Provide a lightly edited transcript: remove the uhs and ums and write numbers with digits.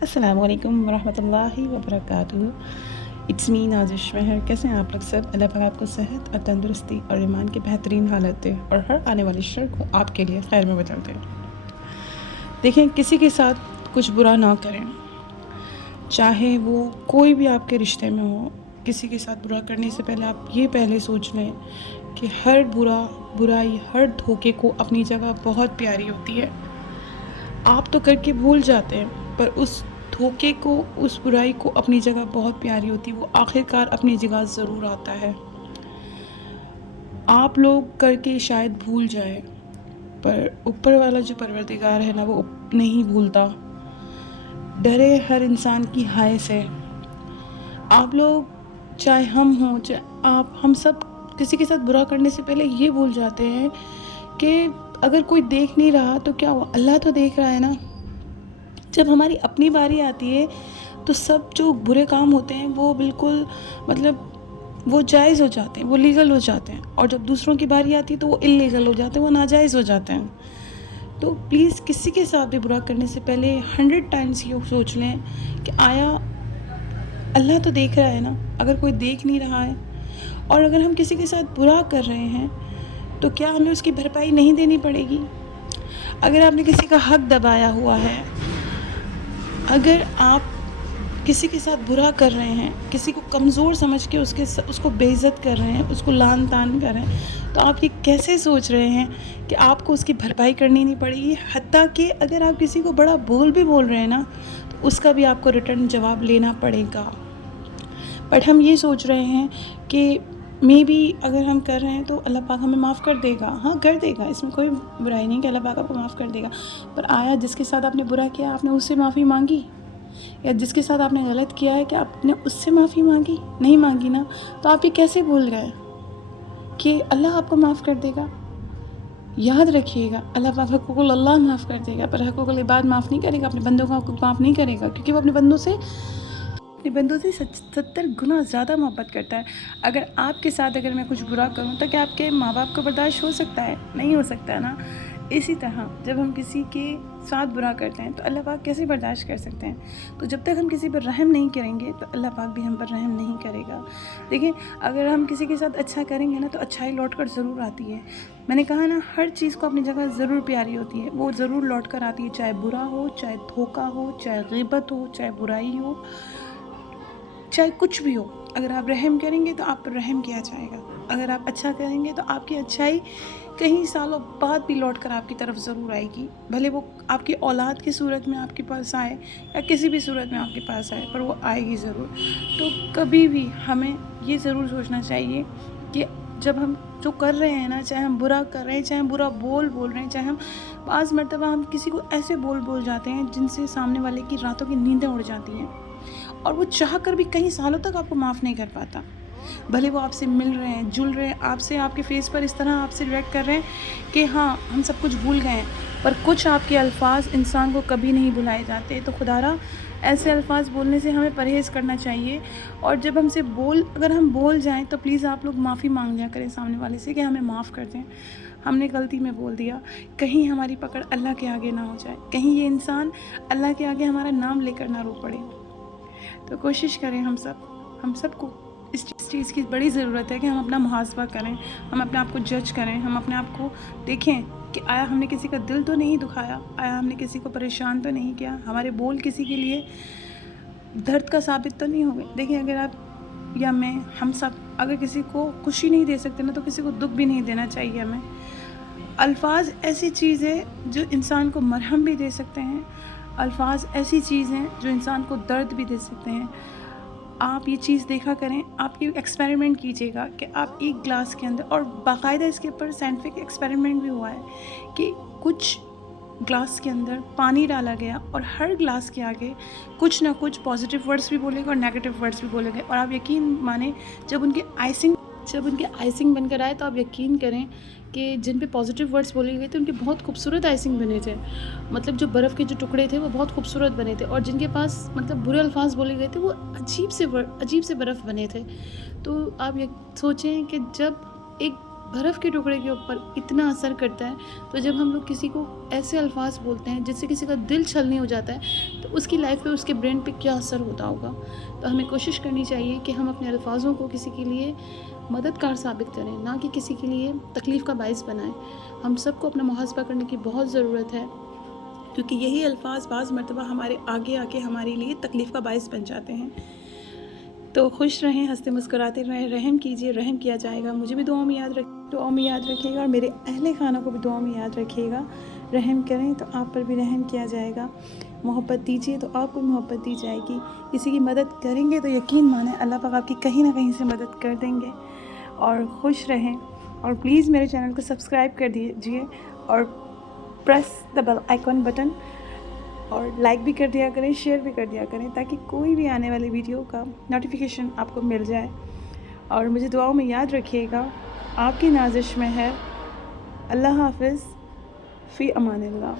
अस्सलाम वालेकुम वरहमतुल्लाहि वबरकातुहू। इट्स मी नाज़िश महर। कैसे हैं आप लोग सब? अल्लाह पाक आपको सेहत और तंदुरुस्ती और ईमान की बेहतरीन हालत दे और हर आने वाली शर को आपके लिए खैर में बदल दे। देखें, किसी के साथ कुछ बुरा ना करें, चाहे वो कोई भी आपके रिश्ते में हो। किसी के साथ बुरा करने से पहले आप ये पहले सोच लें कि हर बुराई, हर धोखे को अपनी जगह बहुत प्यारी होती है। आप तो करके भूल जाते हैं, पर उस धोखे को, उस बुराई को अपनी जगह बहुत प्यारी होती है। वो आखिरकार अपनी जगह ज़रूर आता है। आप लोग करके शायद भूल जाए, पर ऊपर वाला जो परवरदिगार है ना, वो नहीं भूलता। डरे हर इंसान की हाय से। आप लोग, चाहे हम हों चाहे आप, हम सब किसी के साथ बुरा करने से पहले ये भूल जाते हैं कि अगर कोई देख नहीं रहा तो क्या हुआ, अल्लाह तो देख रहा है ना। जब हमारी अपनी बारी आती है तो सब जो बुरे काम होते हैं वो बिल्कुल, मतलब वो जायज़ हो जाते हैं, वो लीगल हो जाते हैं। और जब दूसरों की बारी आती है तो वो इल्लीगल हो जाते हैं, वो नाजायज़ हो जाते हैं। तो प्लीज़ किसी के साथ भी बुरा करने से पहले 100 टाइम्स ये सोच लें कि आया अल्लाह तो देख रहा है ना। अगर कोई देख नहीं रहा है और अगर हम किसी के साथ बुरा कर रहे हैं तो क्या हमें उसकी भरपाई नहीं देनी पड़ेगी? अगर आपने किसी का हक दबाया हुआ है, अगर आप किसी के साथ बुरा कर रहे हैं, किसी को कमज़ोर समझ के उसको बेइज्जत कर रहे हैं, उसको लान तान कर रहे हैं, तो आप ये कैसे सोच रहे हैं कि आपको उसकी भरपाई करनी नहीं पड़ेगी? हत्ता कि अगर आप किसी को बड़ा बोल रहे हैं ना, तो उसका भी आपको रिटर्न जवाब लेना पड़ेगा। बट हम ये सोच रहे हैं कि मे बी अगर हम कर रहे हैं तो अल्लाह पाक हमें माफ़ कर देगा। हाँ, कर देगा, इसमें कोई बुराई नहीं कि अल्लाह पाक आपको माफ़ कर देगा। पर आया जिसके साथ आपने बुरा किया, आपने उससे माफ़ी मांगी? या जिसके साथ आपने गलत किया है, कि आपने उससे माफ़ी मांगी? नहीं मांगी ना। तो आप ये कैसे भूल गए कि अल्लाह आपको माफ़ कर देगा? याद रखिएगा, अल्लाह पाक हक़ुक़ुल अल्लाह माफ़ कर देगा, पर हक़ुक़ुल इबाद माफ़ नहीं करेगा। अपने बंदों का हक़ुक़ माफ़ नहीं करेगा, क्योंकि वो अपने बंदों से 70 गुना ज़्यादा मोहब्बत करता है। अगर मैं कुछ बुरा करूं तो क्या आपके माँ बाप को बर्दाश्त हो सकता है? नहीं हो सकता है ना। इसी तरह जब हम किसी के साथ बुरा करते हैं तो अल्लाह पाक कैसे बर्दाश्त कर सकते हैं? तो जब तक हम किसी पर रहम नहीं करेंगे तो अल्लाह पाक भी हम पर रहम नहीं करेगा। देखिए, अगर हम किसी के साथ अच्छा करेंगे ना तो अच्छाई लौट कर ज़रूर आती है। मैंने कहा ना, हर चीज़ को अपनी जगह ज़रूर प्यारी होती है, वो ज़रूर लौट कर आती है। चाहे बुरा हो, चाहे धोखा हो, चाहे ग़ीबत हो, चाहे बुराई हो, चाहे कुछ भी हो। अगर आप रहम करेंगे तो आप पर रहम किया जाएगा। अगर आप अच्छा करेंगे तो आपकी अच्छाई कई सालों बाद भी लौट कर आपकी तरफ ज़रूर आएगी। भले वो आपकी औलाद की सूरत में आपके पास आए या किसी भी सूरत में आपके पास आए, पर वो आएगी ज़रूर। तो कभी भी हमें ये ज़रूर सोचना चाहिए कि जब हम जो कर रहे हैं ना, चाहे हम बुरा कर रहे हैं, चाहे हम बुरा बोल रहे हैं, चाहे हम बाज़ मरतबा हम किसी को ऐसे बोल जाते हैं जिनसे सामने वाले की रातों की नींदें उड़ जाती हैं, और वो चाह कर भी कई सालों तक आपको माफ़ नहीं कर पाता। भले वो आपसे मिल रहे हैं, जुल रहे हैं, आपसे, आपके फेस पर इस तरह आपसे रिएक्ट कर रहे हैं कि हाँ, हम सब कुछ भूल गए हैं, पर कुछ आपके अल्फाज इंसान को कभी नहीं भुलाए जाते। तो खुदारा, ऐसे अल्फाज बोलने से हमें परहेज़ करना चाहिए। और जब अगर हम बोल जाएं तो प्लीज़ आप लोग माफ़ी मांग लिया करें सामने वाले से कि हमें माफ़ कर दें, हमने गलती में बोल दिया। कहीं हमारी पकड़ अल्लाह के आगे ना हो जाए, कहीं ये इंसान अल्लाह के आगे हमारा नाम लेकर ना रो पड़े। तो कोशिश करें हम सबको इस चीज़ की बड़ी ज़रूरत है कि हम अपना मुहासबा करें, हम अपने आप को जज करें, हम अपने आप को देखें कि आया हमने किसी का दिल तो नहीं दुखाया, आया हमने किसी को परेशान तो नहीं किया, हमारे बोल किसी के लिए दर्द का साबित तो नहीं हो गए। देखिए, अगर आप या मैं, हम सब अगर किसी को खुशी नहीं दे सकते ना, तो किसी को दुख भी नहीं देना चाहिए हमें। अल्फाज ऐसी चीज़ है जो इंसान को मरहम भी दे सकते हैं, अल्फाज ऐसी चीज़ हैं जो इंसान को दर्द भी दे सकते हैं। आप ये चीज़ देखा करें, आप ये एक्सपेरिमेंट कीजिएगा कि आप एक ग्लास के अंदर, और बाकायदा इसके ऊपर साइंटिफिक एक्सपेरिमेंट भी हुआ है कि कुछ ग्लास के अंदर पानी डाला गया और हर ग्लास के आगे कुछ ना कुछ पॉजिटिव वर्ड्स भी बोले गए और नेगेटिव वर्ड्स भी बोले गए। और आप यकीन माने, जब उनके आइसिंग बनकर आए तो आप यकीन करें कि जिन पे पॉजिटिव वर्ड्स बोले गए थे उनके बहुत खूबसूरत आइसिंग बने थे। मतलब जो बर्फ़ के जो टुकड़े थे वो बहुत खूबसूरत बने थे, और जिनके पास मतलब बुरे अल्फाज बोले गए थे वो अजीब से बर्फ़ बने थे। तो आप ये सोचें कि जब एक बर्फ़ के टुकड़े के ऊपर इतना असर करता है, तो जब हम लोग किसी को ऐसे अल्फाज बोलते हैं जिससे किसी का दिल छलनी हो जाता है, तो اس کی لائف پہ، اس کے برین پہ کیا اثر ہوتا ہوگا. تو ہمیں کوشش کرنی چاہیے کہ ہم اپنے الفاظوں کو کسی کے لیے مددگار ثابت کریں، نہ کہ کسی کے لیے تکلیف کا باعث بنائیں. ہم سب کو اپنا محاسبہ کرنے کی بہت ضرورت ہے، کیونکہ یہی الفاظ بعض مرتبہ ہمارے آگے آ کے ہمارے لیے تکلیف کا باعث بن جاتے ہیں. تو خوش رہیں، ہنستے مسکراتے رہیں، رحم کیجیے، رحم کیا جائے گا. مجھے بھی دعاؤں میں یاد رکھیے گا، اور میرے اہل خانہ کو بھی دعاؤں میں یاد رکھیے گا. رحم کریں تو آپ پر بھی رحم کیا جائے گا، محبت دیجیے تو آپ کو بھی محبت دی جائے گی. کسی کی مدد کریں گے تو یقین مانیں اللہ پاک آپ کی کہیں نہ کہیں سے مدد کر دیں گے. اور خوش رہیں، اور پلیز میرے چینل کو سبسکرائب کر دیجیے، اور press the bell icon button, اور لائک بھی کر دیا کریں، شیئر بھی کر دیا کریں، تاکہ کوئی بھی آنے والی ویڈیو کا نوٹیفیکیشن آپ کو مل جائے. اور مجھے دعاؤں میں یاد رکھیے گا. آپ کی نازش میں ہے. اللہ حافظ، فی امان اللہ.